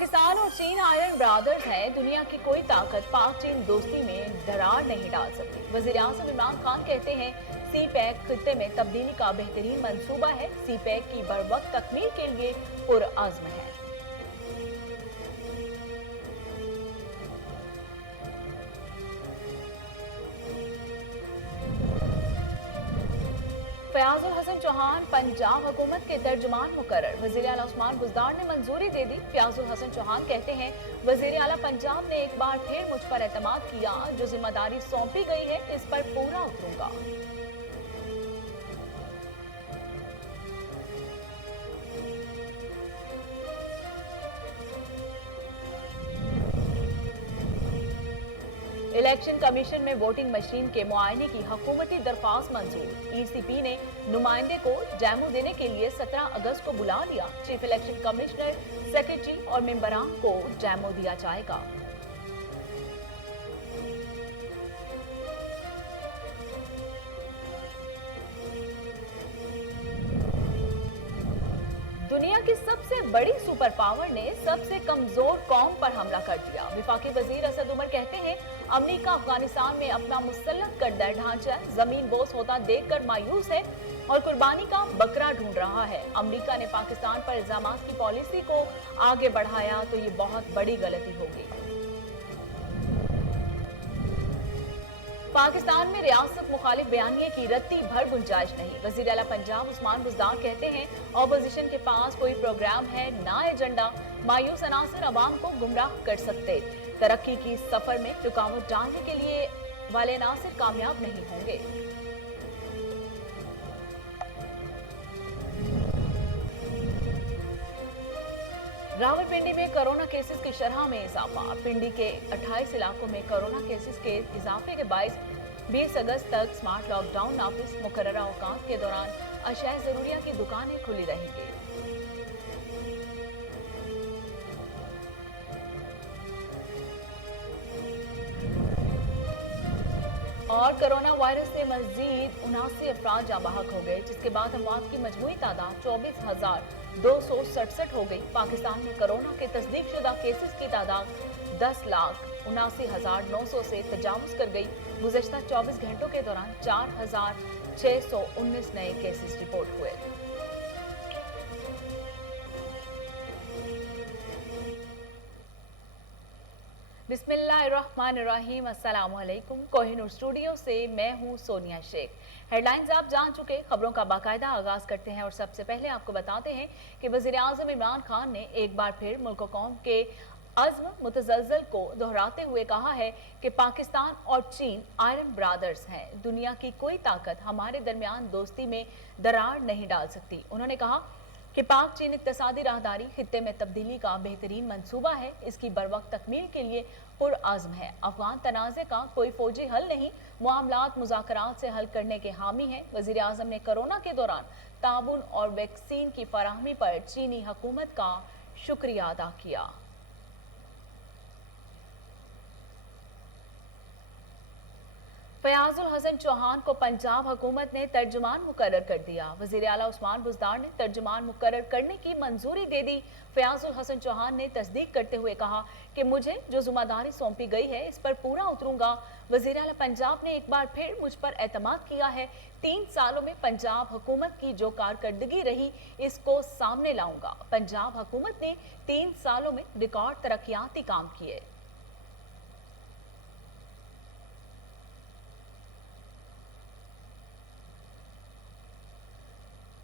पाकिस्तान और चीन iron brothers हैं। दुनिया की कोई ताकत पाक चीन दोस्ती में दरार नहीं डाल सकती। वजीर आजम इमरान खान कहते हैं सी पैक खित्ते में तब्दीली का बेहतरीन मंसूबा है। सी पैक की बरवक्त तकमील के लिए पुरअज़्म है। फयाजुल हसन चौहान पंजाब हुकूमत के तर्जुमान मुकर्रर। वजीर आला उस्मान बुज़दार ने मंजूरी दे दी। फयाजुल हसन चौहान कहते हैं वजीर आला पंजाब ने एक बार फिर मुझ पर एतमाद किया। जो जिम्मेदारी सौंपी गई है इस पर पूरा उतरूंगा। इलेक्शन कमीशन में वोटिंग मशीन के मुआयने की हुकूमती दरख्वास्त मंजूर। ईसीपी ने नुमाइंदे को डेमो देने के लिए 17 अगस्त को बुला लिया। चीफ इलेक्शन कमिश्नर, सेक्रेटरी और मेंबरान को डेमो दिया जाएगा। दुनिया की सबसे बड़ी सुपर पावर ने सबसे कमजोर कौम पर हमला कर दिया। वफाकी वजीर असद उमर कहते हैं अमेरिका अफगानिस्तान में अपना मुसल्लत करदा ढांचा जमीन बोस होता देखकर मायूस है और कुर्बानी का बकरा ढूंढ रहा है। अमेरिका ने पाकिस्तान पर इल्जामात की पॉलिसी को आगे बढ़ाया तो ये बहुत बड़ी गलती होगी। पाकिस्तान में रियासत मुखालिफ बयानिए की रत्ती भर गुंजाइश नहीं। वजीर आला पंजाब उस्मान बुज़दार कहते हैं ऑपोजिशन के पास कोई प्रोग्राम है ना एजेंडा। मायूस अनासर अवाम को गुमराह कर सकते। तरक्की की सफर में रुकावट डालने के लिए वाले अनासर कामयाब नहीं होंगे। रावलपिंडी में कोरोना केसेस की शरह में इजाफा। पिंडी के 28 इलाकों में कोरोना केसेस के इजाफे के बायस 20 अगस्त तक स्मार्ट लॉकडाउन नाफिज। मुकर्ररा औकात के दौरान अशिया ज़रूरिया की दुकानें खुली रहेंगी। और कोरोना वायरस से मजीद 79 अफराद जाँ बहक हो गए, जिसके बाद अमवात की मजमूई तादाद 24,267 हो गई। पाकिस्तान में कोरोना के तस्दीक शुदा केसेस की तादाद 10,79,900 से तजावुज कर गई। गुज़श्ता 24 घंटों के दौरान 4,619 नए केसेस रिपोर्ट हुए। बिस्मिल्लाहिर्रहमानिर्रहीम। अस्सलाम वालेकुम। कोहिनूर स्टूडियो से मैं हूं सोनिया शेख। हेडलाइंस आप जान चुके, खबरों का बाकायदा आगाज करते हैं और सबसे पहले आपको बताते हैं कि वज़ीर आज़म इमरान खान ने एक बार फिर मुल्क कौम के अज़्म मुतज़लज़ल को दोहराते हुए कहा है कि पाकिस्तान और चीन आयरन ब्रदर्स हैं। दुनिया की कोई ताकत हमारे दरमियान दोस्ती में दरार नहीं डाल सकती। उन्होंने कहा कि पाक चीन इक्तिसादी राहदारी खित्ते में तब्दीली का बेहतरीन मंसूबा है। इसकी बरवक्त तकमील के लिए पुरअज़्म है। अफगान तनाज़े का कोई फौजी हल नहीं, मामलात मुज़ाकरात से हल करने के हामी हैं। वज़ीर आज़म ने कोरोना के दौरान ताउन और वैक्सीन की फराहमी पर चीनी हुकूमत का शुक्रिया अदा किया। फयाजुल हसन चौहान को पंजाब हुकूमत ने तर्जुमान मुकर्रर कर दिया। वजीर आला उस्मान बुज़दार ने तर्जुमान मुकर्रर करने की मंजूरी दे दी। फयाजुल हसन चौहान ने तस्दीक करते हुए कहा कि मुझे जो जिम्मेदारी सौंपी गई है इस पर पूरा उतरूंगा। वजीर आला पंजाब ने एक बार फिर मुझ पर एतमाद किया है। 3 सालों में पंजाब हुकूमत की जो कारकर्दगी रही इसको सामने लाऊंगा। पंजाब हुकूमत ने 3 सालों में रिकॉर्ड तरक्याती काम किए।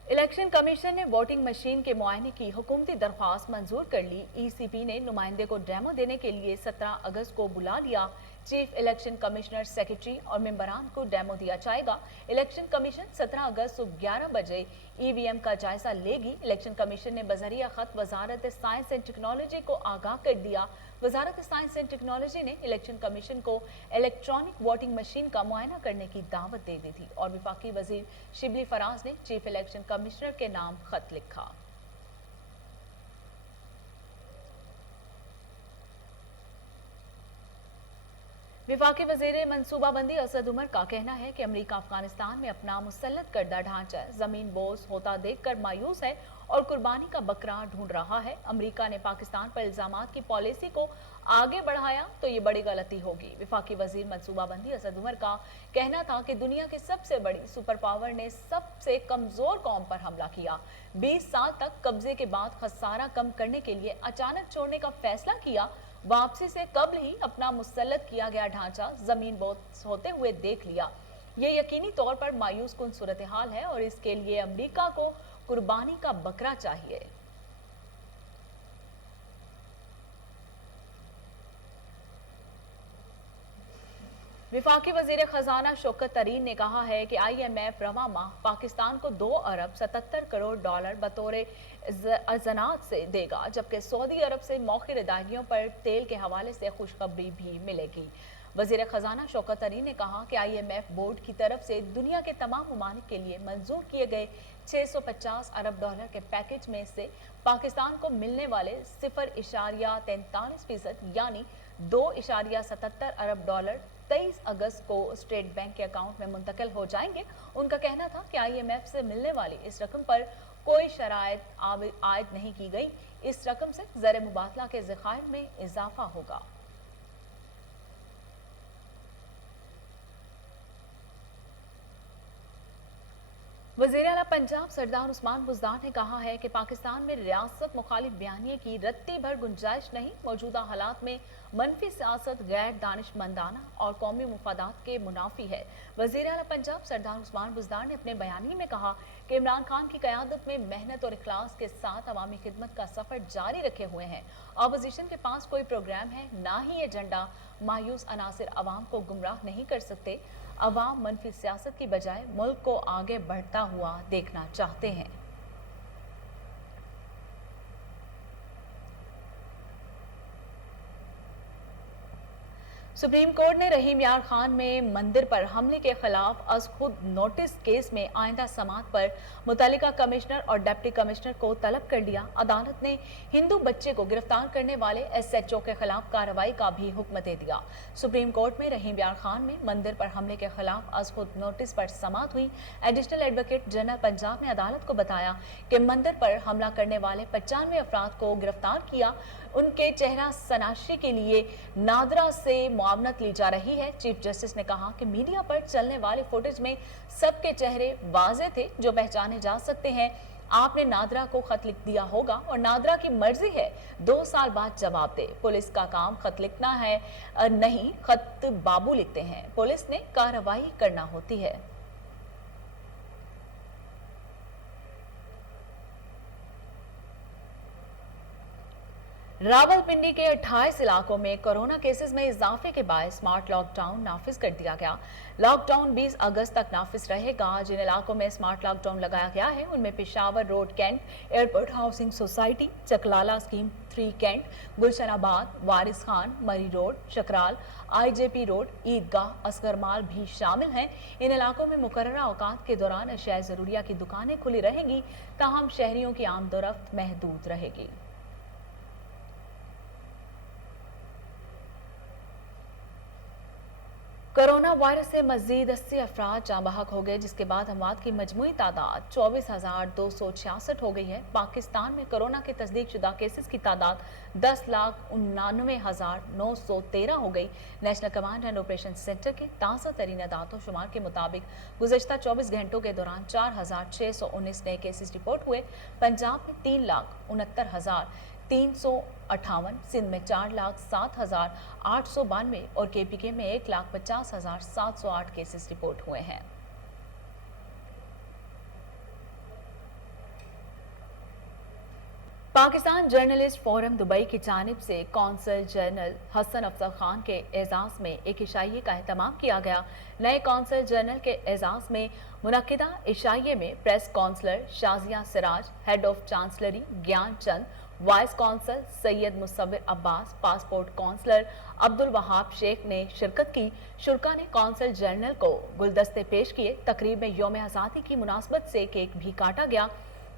इलेक्शन कमीशन ने वोटिंग मशीन के मुआयने की हुकूमती दरख्वास्त मंजूर कर ली। ईसीपी ने नुमाइंदे को डेमो देने के लिए 17 अगस्त को बुला लिया। चीफ इलेक्शन कमिश्नर, सेक्रेटरी और मेंबरान को डेमो दिया जाएगा। इलेक्शन कमीशन 17 अगस्त सुबह 11 बजे ईवीएम का जायजा लेगी। इलेक्शन कमीशन ने बजरिया खत वजारत साइंस एंड टेक्नोलॉजी को आगाह कर दिया। वजारत साइंस एंड टेक्नोलॉजी ने इलेक्शन कमीशन को इलेक्ट्रॉनिक वोटिंग मशीन का मुआयना करने की दावत दे दी थी और वफाकी वजीर शिबली फराज ने चीफ इलेक्शन कमिश्नर के नाम खत लिखा। वफाकी वज़ीर मनसूबाबंदी असद उमर का कहना है कि अमेरिका अफगानिस्तान में अपना मुसल्लत करदा ढांचा जमीन बोझ होता देखकर मायूस है और कुर्बानी का बकरा ढूंढ रहा है। अमेरिका ने पाकिस्तान पर इल्जामात की पॉलिसी को आगे बढ़ाया तो ये बड़ी गलती होगी। वफाकी वज़ीर मनसूबाबंदी असद उमर का कहना था कि दुनिया की सबसे बड़ी सुपर पावर ने सबसे कमजोर कौम पर हमला किया। 20 साल तक कब्जे के बाद खसारा कम करने के लिए अचानक छोड़ने का फैसला किया। वापसी से कबल ही अपना मुसल्लत किया गया ढांचा जमीन बोझ होते हुए देख लिया। ये यकीनी तौर पर मायूस कुन सूरत हाल है और इसके लिए अमेरिका को कुर्बानी का बकरा चाहिए। वफाकी वज़ीर खजाना शौकत तरीन ने कहा है कि IMF रवा माह पाकिस्तान को 2 अरब 77 करोड़ डॉलर बतौर अज़नात से देगा, जबकि सऊदी अरब से मौखिर अदायगियों पर तेल के हवाले से खुशखबरी भी मिलेगी। वज़ीर खजाना शौकत तरीन ने कहा कि IMF बोर्ड की तरफ से दुनिया के तमाम ममालिक के लिए मंजूर किए गए 650 अरब डॉलर के पैकेज में से पाकिस्तान को मिलने वाले 0.43% यानी 2.77 अरब डॉलर 23 अगस्त को स्टेट बैंक के अकाउंट में मुंतकिल हो जाएंगे। उनका कहना था कि IMF से मिलने वाली इस रकम पर कोई शराइत आयद नहीं की गई। इस रकम से ज़र मुबादला के ज़खायर में इजाफा होगा। वज़ीर आला पंजाब सरदार उस्मान बुज़दार ने कहा है कि पाकिस्तान में रियासत मुखालिफ बयानिए की रत्ती भर गुंजाइश नहीं। मौजूदा हालात में मनफी सियासत गैर दानिशमंदाना और कौमी मुफादात के मुनाफी है। वज़ीर आला पंजाब सरदार उस्मान बुज़दार ने अपने बयानी में कहा कि इमरान खान की क़यादत में मेहनत और इखलास के साथ अवामी खिदमत का सफ़र जारी रखे हुए हैं। अपोजिशन के पास कोई प्रोग्राम है, ना ही एजेंडा। मायूस अनासिर अवाम को गुमराह नहीं कर सकते। अवाम मनफी सियासत की बजाय मुल्क को आगे बढ़ता हुआ देखना चाहते हैं। सुप्रीम कोर्ट ने रहीम यार खान में मंदिर पर हमले के खिलाफ अज खुद नोटिस केस में आइंदा समाअत पर मुतल्लिका कमिश्नर और डिप्टी कमिश्नर को तलब कर लिया। अदालत ने हिंदू बच्चे को गिरफ्तार करने वाले SHO के खिलाफ कार्रवाई का भी हुक्म दे दिया। सुप्रीम कोर्ट में रहीम यार खान में मंदिर पर हमले के खिलाफ अज खुद नोटिस पर समाअत हुई। एडिशनल एडवोकेट जनरल पंजाब ने अदालत को बताया कि मंदिर पर हमला करने वाले 95 अफराद को गिरफ्तार किया। उनके चेहरा सनाशी के लिए नादरा से मुआवनत ली जा रही है। चीफ जस्टिस ने कहा कि मीडिया पर चलने वाले फुटेज में सबके चेहरे वाज़े थे जो पहचाने जा सकते हैं। आपने नादरा को खत लिख दिया होगा और नादरा की मर्जी है 2 साल बाद जवाब दे। पुलिस का काम खत लिखना है, नहीं खत बाबू लिखते हैं। पुलिस ने कार्रवाई करना होती है। रावलपिंडी के 28 इलाकों में कोरोना केसेस में इजाफे के बाद स्मार्ट लॉकडाउन नाफिज कर दिया गया। लॉकडाउन 20 अगस्त तक नाफिज रहेगा। जिन इलाकों में स्मार्ट लॉकडाउन लगाया गया है उनमें Peshawar road cantt, airport housing society, Chaklala scheme 3 cantt, Gulshanabad, Waris Khan, Murree road, Shakrial, IJP road, Eidgah, Asghar Mall भी शामिल हैं। इन इलाकों में मुकर्ररा औकात के दौरान अशिया ज़रूरिया की दुकानें खुली रहेंगी, ताहम शहरियों की आमदोरफ्त महदूद रहेगी। कोरोना वायरस से मजीद 80 अफराद जाँ बहक हो गए, जिसके बाद अमवात की मजमूई तादाद 24,266 हो गई है। पाकिस्तान में कोरोना के तस्दीक शुदा केसेस की तादाद 10,99,913 हो गई। National command and operation centre के ताज़ा तरीन अदातो शुमार के मुताबिक गुज़श्ता 24 घंटों के दौरान 4,619 नए केसेस रिपोर्ट हुए। पंजाब में 3,69,358, सिंध में 4,07,892 और KPK में 1,50,708 केसेस रिपोर्ट हुए हैं। पाकिस्तान जर्नलिस्ट फोरम दुबई की जानिब से कौंसल जनरल हसन अफजल खान के एजाज़ में एक इशाइये का एहतमाम किया गया। नए कौंसल जनरल के एजाज़ में मुनक्किदा इशाइये में press counsellor Shazia Siraj, head of chancery Gyan Chand, vice consul Syed Musawwir Abbas, passport counsellor Abdul Wahab Sheikh ने शिरकत की। शुरा ने कौंसल जनरल को गुलदस्ते पेश किए। तकरीब में यौम आज़ादी की मुनासबत से केक भी काटा गया।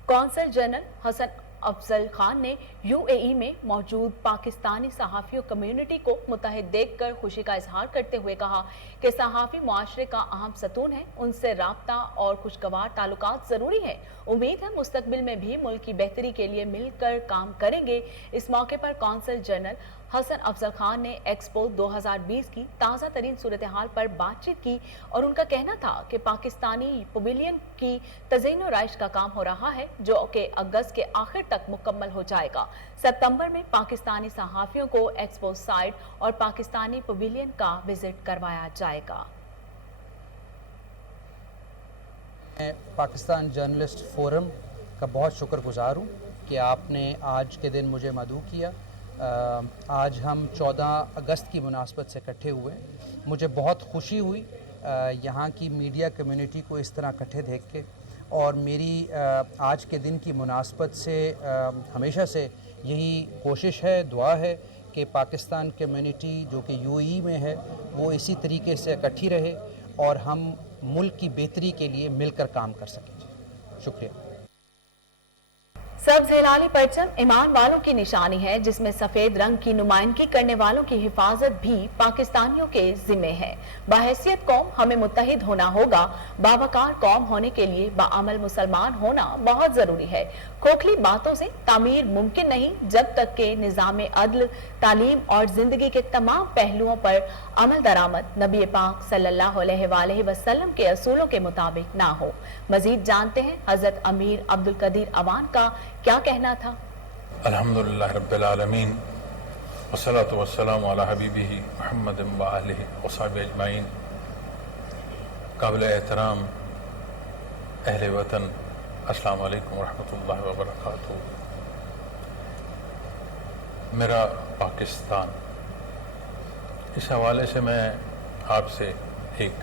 कौंसल जनरल हसन अफजल खान ने UAE में मौजूद पाकिस्तानी सहाफ़ियों कम्युनिटी को मुत्तहिद देखकर खुशी का इजहार करते हुए कहा कि सहाफ़ी मुआशरे का अहम सतून है, उनसे राब्ता और खुशगवार ताल्लुकात ज़रूरी है। उम्मीद है मुस्तकबिल में भी मुल्क की बेहतरी के लिए मिलकर काम करेंगे। इस मौके पर कौंसल जनरल हसन अफजल खान ने एक्सपो 2020 की ताज़ा तरीन सूरत हाल पर बातचीत की और उनका कहना था कि पाकिस्तानी पवेलियन की तज़ीन और राइश का काम हो रहा है, जो कि अगस्त के आखिर तक मुकम्मल हो जाएगा। सितंबर में पाकिस्तानी सहाफ़ियों को एक्सपो साइट और पाकिस्तानी पवेलियन का विजिट करवाया जाएगा। मैं पाकिस्तान जर्नलिस्ट फोरम का बहुत शुक्रगुजार हूँ कि आपने आज के दिन मुझे मदऊ किया। आज हम 14 अगस्त की मुनासबत से इकट्ठे हुए। मुझे बहुत खुशी हुई यहाँ की मीडिया कम्युनिटी को इस तरह इकट्ठे देख के, और मेरी आज के दिन की मुनासबत से हमेशा से यही कोशिश है, दुआ है कि पाकिस्तान कम्युनिटी जो कि UAE में है वो इसी तरीके से इकट्ठी रहे और हम मुल्क की बेहतरी के लिए मिलकर काम कर सकें। शुक्रिया। सब्ज हिलाली परचम ईमान वालों की निशानी है, जिसमें सफेद रंग की नुमाइंदगी करने वालों की हिफाजत भी पाकिस्तानियों के जिम्मे है। बाहैसियत कौम हमें मुत्तहिद होना होगा। बावकार कौम होने के लिए बाअमल मुसलमान होना बहुत जरूरी है। खोखली बातों से तामीर मुमकिन नहीं जब तक के निज़ाम अदल, तालीम और जिंदगी के तमाम पहलुओं पर अमल दरामद नबी पाक सल्लल्लाहु अलैहि वसल्लम के असूलों के मुताबिक ना हो। मजीद जानते हैं हजरत अमीर अब्दुल कदीर अवान का क्या कहना था। अल्हम्दुलिल्लाह रब्बिल आलमीन वस्सलातु वस्सलामु अला हबीबिही मुहम्मद व आलिहि व सहबिही अजमाइन। काबिल एहतराम अहले वतन, अस्सलामु अलैकुम व रहमतुल्लाहि व बरकातुहू। मेरा पाकिस्तान, इस हवाले से मैं आपसे एक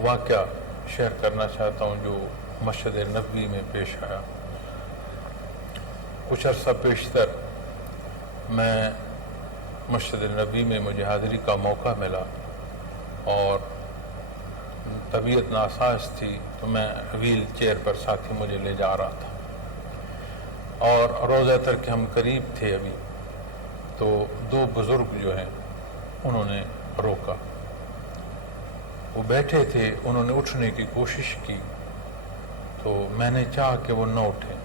वाक़या शेयर करना चाहता हूँ जो मस्जिद नबवी में पेश आया। कुछ अर्सा पेशतर मैं मस्जिद नबवी में मुझे हाज़िरी का मौका मिला और तबीयत नासाज थी, तो मैं व्हील चेयर पर साथी मुझे ले जा रहा था और रोज़ा तर के हम करीब थे अभी, तो दो बुज़ुर्ग जो हैं उन्होंने रोका। वो बैठे थे, उन्होंने उठने की कोशिश की तो मैंने चाहा कि वो न उठें।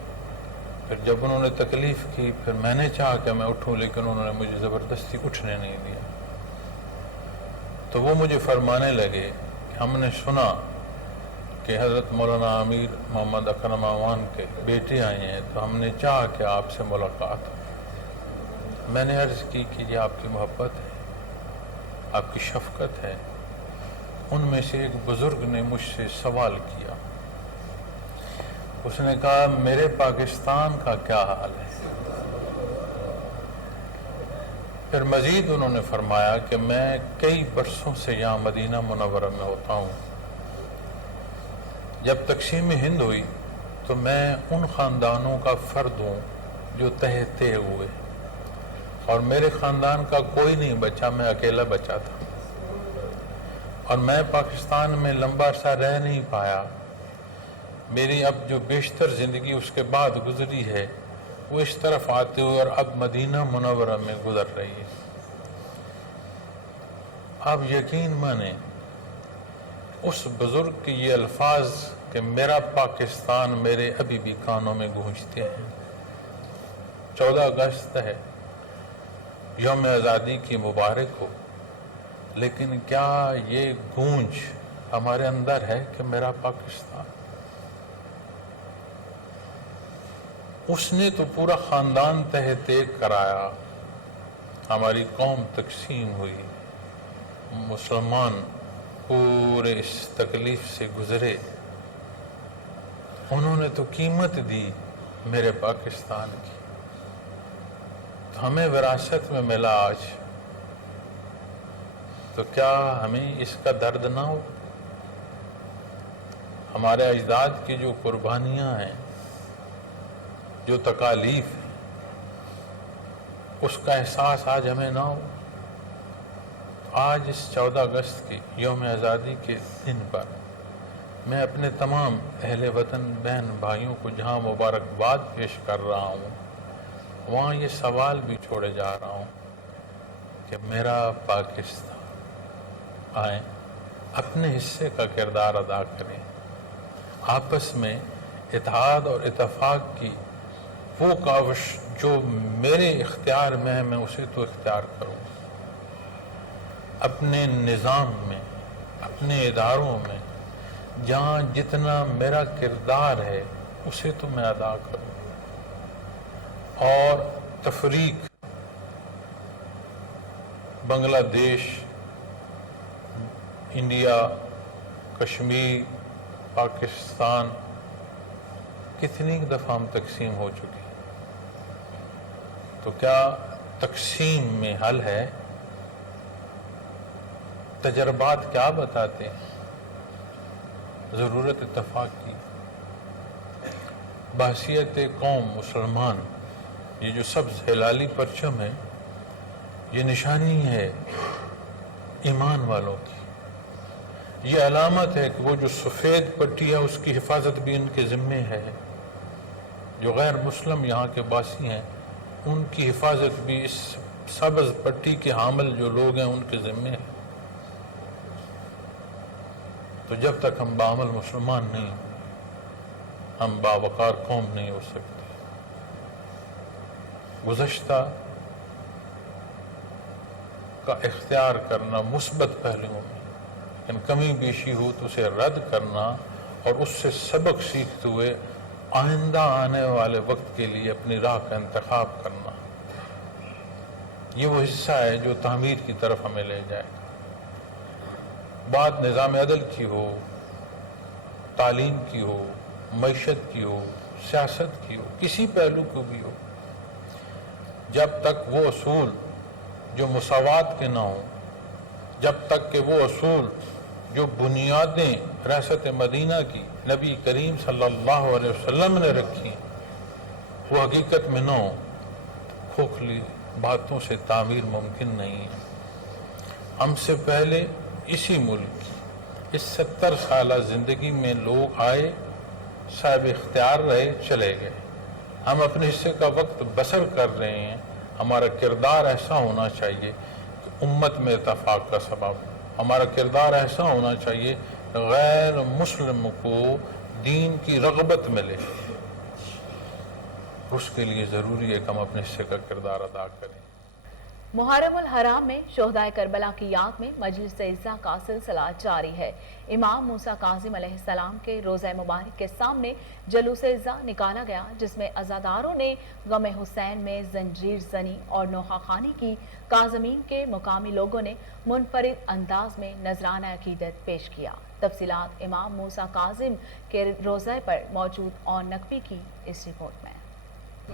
फिर जब उन्होंने तकलीफ़ की, फिर मैंने चाहा कि मैं उठूं, लेकिन उन्होंने मुझे ज़बरदस्ती उठने नहीं दिया। तो वो मुझे फरमाने लगे कि हमने सुना कि हज़रत मौलाना अमीर मोहम्मद अकरम अवान के बेटे आए हैं, तो हमने चाहा कि आपसे मुलाकात हो। मैंने अर्ज़ की कि ये आपकी मोहब्बत है, आपकी शफ़क़त है। उनमें से एक बुज़ुर्ग ने मुझसे सवाल किया। उसने कहा, मेरे पाकिस्तान का क्या हाल है? फिर मज़ीद उन्होंने फरमाया कि मैं कई बरसों से यहाँ मदीना मुनव्वरा में होता हूँ। जब तक़सीम हिंद हुई तो मैं उन ख़ानदानों का फ़र्द हूँ जो तहते हुए, और मेरे ख़ानदान का कोई नहीं बचा, मैं अकेला बचा था। और मैं पाकिस्तान में लंबा अरसा रह नहीं पाया। मेरी अब जो बेशतर ज़िंदगी उसके बाद गुजरी है वो इस तरफ आते हुए और अब मदीना मुनव्वरा में गुजर रही है। आप यकीन माने, उस बुज़ुर्ग के ये अल्फाज कि मेरा पाकिस्तान मेरे अभी भी कानों में गूंजते हैं। 14 अगस्त है, यौम आज़ादी की मुबारक हो, लेकिन क्या ये गूंज हमारे अंदर है कि मेरा पाकिस्तान? उसने तो पूरा ख़ानदान तहते कराया, हमारी कौम तकसीम हुई, मुसलमान पूरे इस तकलीफ़ से गुज़रे। उन्होंने तो कीमत दी मेरे पाकिस्तान की, तो हमें विरासत में मिला आज, तो क्या हमें इसका दर्द ना हो? हमारे अजदाद की जो कुर्बानियाँ हैं, जो तकालीफ है, उसका एहसास आज हमें ना हो? आज इस 14 अगस्त की यौम आज़ादी के दिन पर मैं अपने तमाम अहले वतन बहन भाइयों को जहाँ मुबारकबाद पेश कर रहा हूँ, وہاں یہ سوال بھی چھوڑے جا رہا ہوں کہ میرا پاکستان آئیں، اپنے حصے کا کردار ادا کریں، آپس میں اتحاد اور اتفاق کی وہ کاوش جو میرے اختیار میں ہے میں اسے تو اختیار کروں، اپنے نظام میں، اپنے اداروں میں جہاں جتنا میرا کردار ہے اسے تو میں ادا کروں، اور تفریق بنگلہ دیش، انڈیا، کشمیر، پاکستان کتنی دفعہ ہم تقسیم ہو چکے، تو کیا تقسیم میں حل ہے؟ تجربات کیا بتاتے ہیں؟ ضرورت اتفاق کی، بحیثیت قوم مسلمان، یہ جو سبز ہلالی پرچم ہے یہ نشانی ہے ایمان والوں کی، یہ علامت ہے کہ وہ جو سفید پٹی ہے اس کی حفاظت بھی ان کے ذمے ہے، جو غیر مسلم یہاں کے باسی ہیں ان کی حفاظت بھی اس سبز پٹی کے حامل جو لوگ ہیں ان کے ذمے ہے۔ تو جب تک ہم بعمل مسلمان نہیں، ہم باوقار قوم نہیں ہو سکتے۔ گزشتہ کا اختیار کرنا مثبت پہلوؤں میں، لیکن کمی بیشی ہو تو اسے رد کرنا اور اس سے سبق سیکھتے ہوئے آئندہ آنے والے وقت کے لیے اپنی راہ کا انتخاب کرنا، یہ وہ حصہ ہے جو تعمیر کی طرف ہمیں لے جائے۔ بات نظام عدل کی ہو، تعلیم کی ہو، معیشت کی ہو، سیاست کی ہو، کسی پہلو کو بھی ہو، جب تک وہ اصول جو مساوات کے نہ ہوں، جب تک کہ وہ اصول جو بنیادیں ریاست مدینہ کی نبی کریم صلی اللہ علیہ وسلم نے رکھی وہ حقیقت میں نہ ہوں، کھوکھلی باتوں سے تعمیر ممکن نہیں ہے۔ ہم سے پہلے اسی ملک کی اس 70 سالہ زندگی میں لوگ آئے، صاحب اختیار رہے، چلے گئے، ہم اپنے حصے کا وقت بسر کر رہے ہیں۔ ہمارا کردار ایسا ہونا چاہیے کہ امت میں اتفاق کا سبب، ہمارا کردار ایسا ہونا چاہیے کہ غیر مسلم کو دین کی رغبت ملے، اس کے لیے ضروری ہے کہ ہم اپنے حصے کا کردار ادا کریں۔ محرم الحرام میں شہدائے کربلا کی یاد میں مجلس عزا کا سلسلہ جاری ہے۔ امام موسیٰ کاظم علیہ السلام کے روضہ مبارک کے سامنے جلوس عزا نکالا گیا، جس میں عزاداروں نے غم حسین میں زنجیر زنی اور نوحہ خوانی کی۔ کاظمین کے مقامی لوگوں نے منفرد انداز میں نذرانہ عقیدت پیش کیا۔ تفصیلات امام موسیٰ کاظم کے روضہ پر موجود آن نقوی کی اس رپورٹ میں۔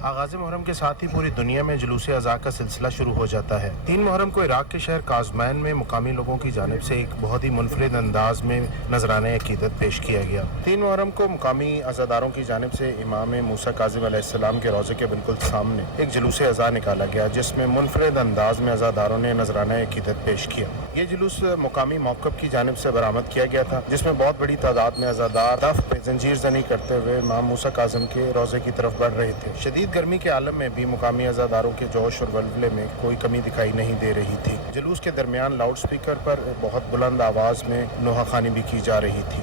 آغاز محرم کے ساتھ ہی پوری دنیا میں جلوس عزا کا سلسلہ شروع ہو جاتا ہے۔ 3 محرم کو عراق کے شہر کاظمین میں مقامی لوگوں کی جانب سے ایک بہت ہی منفرد انداز میں نذرانہ عقیدت پیش کیا گیا۔ 3 محرم کو مقامی عزاداروں کی جانب سے امام موسیٰ کاظم علیہ السلام کے روضے کے بالکل سامنے ایک جلوس عزا نکالا گیا، جس میں منفرد انداز میں عزاداروں نے نذرانہ عقیدت پیش کیا۔ یہ جلوس مقامی موقف کی جانب سے برآمد کیا گیا تھا، جس میں بہت بڑی تعداد میں عزادار دف پہ زنجیر زنی کرتے ہوئے امام موسیٰ کاظم کے روضے کی طرف بڑھ رہے تھے۔ شدید گرمی کے عالم میں بھی مقامی عزاداروں کے جوش اور ولولے میں کوئی کمی دکھائی نہیں دے رہی تھی۔ جلوس کے درمیان لاؤڈ سپیکر پر بہت بلند آواز میں نوحہ خوانی بھی کی جا رہی تھی۔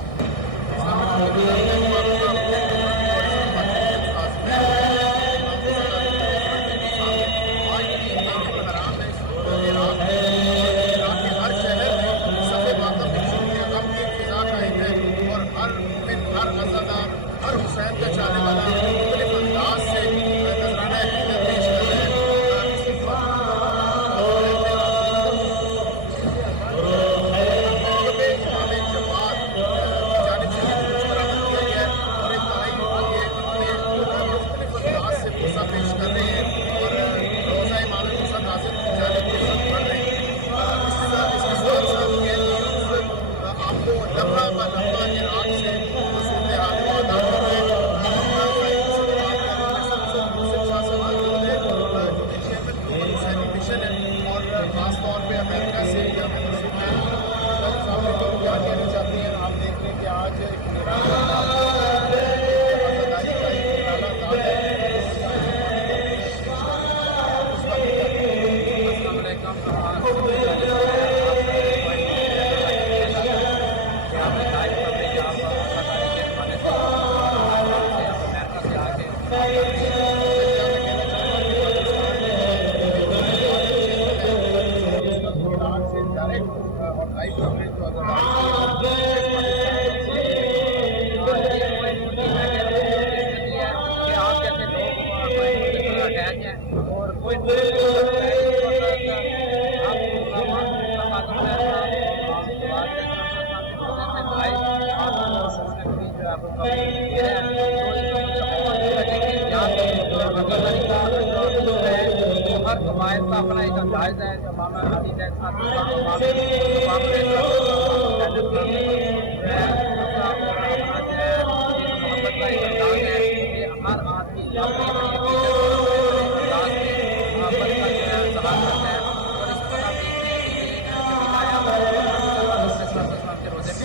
ہر قواعد کا اپنا ایک انداز ہے جو امام علی کا محبت کا ایک انداز ہے کہ ہر آدمی محبت کا جو ہے اظہار کرتا ہے اور اس طرح دیکھتے ہیں کہ یہ جب آیا کے روزے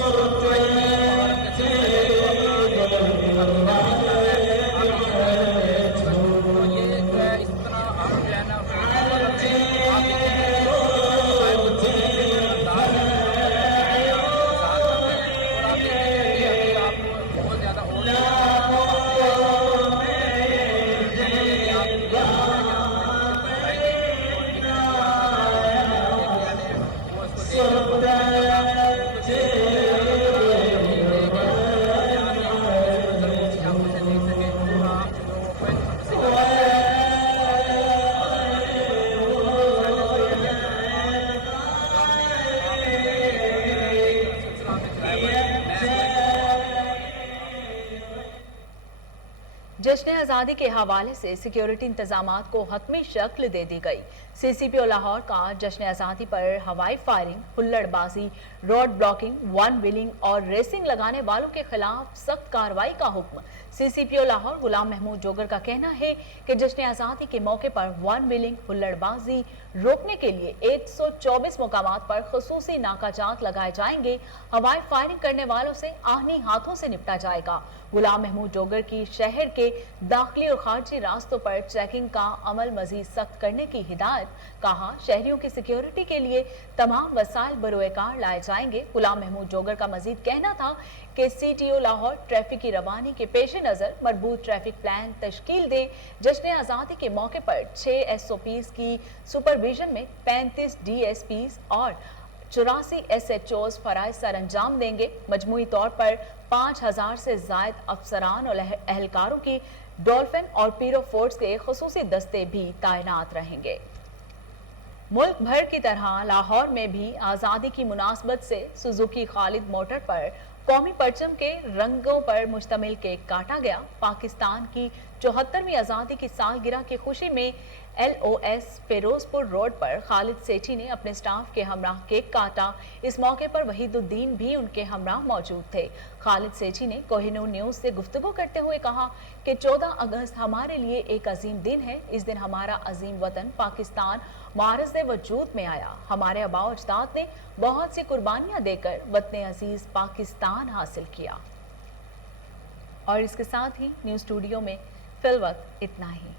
جشن آزادی کے حوالے سے سیکیورٹی انتظامات کو حتمی شکل دے دی گئی۔ سی سی پی او لاہور کا جشن آزادی پر ہوائی فائرنگ، ہلڑ بازی، روڈ بلاکنگ، ون ویلنگ اور ریسنگ لگانے والوں کے خلاف سخت کارروائی کا حکم۔ سی سی پی او لاہور غلام محمود جوگر کا کہنا ہے کہ جشن آزادی کے موقع پر ون ویلنگ، ہلڑ بازی روکنے کے لیے 124 مقامات پر خصوصی ناکہ جات لگائے جائیں گے۔ ہوائی فائرنگ کرنے والوں سے آہنی ہاتھوں سے نپٹا جائے گا۔ غلام محمود جوگر کی شہر کے داخلی اور خارجی راستوں پر چیکنگ کا عمل مزید سخت کرنے کی ہدایت۔ کہا شہریوں کی سیکیورٹی کے لیے تمام وسائل بروئے کار لائے جائیں گے۔ غلام محمود جوگر کا مزید کہنا تھا کہ C T O Lahore traffic کی روانی کے پیش نظر مربوط ٹریفک پلان تشکیل دیں۔ جشن آزادی کے موقع پر 6 ایس او پیز کی سپرویژن میں 35 ڈی ایس پیز اور 84 ایس ایچ اوز فرائض سر انجام دیں گے۔ مجموعی طور پر 5000 سے زائد افسران اور اہلکاروں کی ڈولفن اور پیرو فورس کے خصوصی دستے بھی تعینات رہیں گے۔ ملک بھر کی طرح لاہور میں بھی آزادی کی مناسبت سے سوزوکی خالد موٹر پر قومی پرچم کے رنگوں پر مشتمل کیک کاٹا گیا۔ پاکستان کی 74ویں آزادی کی سالگرہ کی خوشی میں ایل او ایس فیروز پور روڈ پر خالد سیٹھی نے اپنے سٹاف کے ہمراہ کیک کاٹا۔ اس موقع پر وحید الدین بھی ان کے ہمراہ موجود تھے۔ خالد سیٹھی نے کوہ نور نیوز سے گفتگو کرتے ہوئے کہا کہ 14 اگست ہمارے لیے ایک عظیم دن ہے۔ اس دن ہمارا عظیم وطن پاکستان معرض وجود میں آیا۔ ہمارے آباء و اجداد نے بہت سی قربانیاں دے کر وطن عزیز پاکستان حاصل کیا۔ اور اس کے ساتھ ہی نیوز اسٹوڈیو میں فی الوقت اتنا ہی۔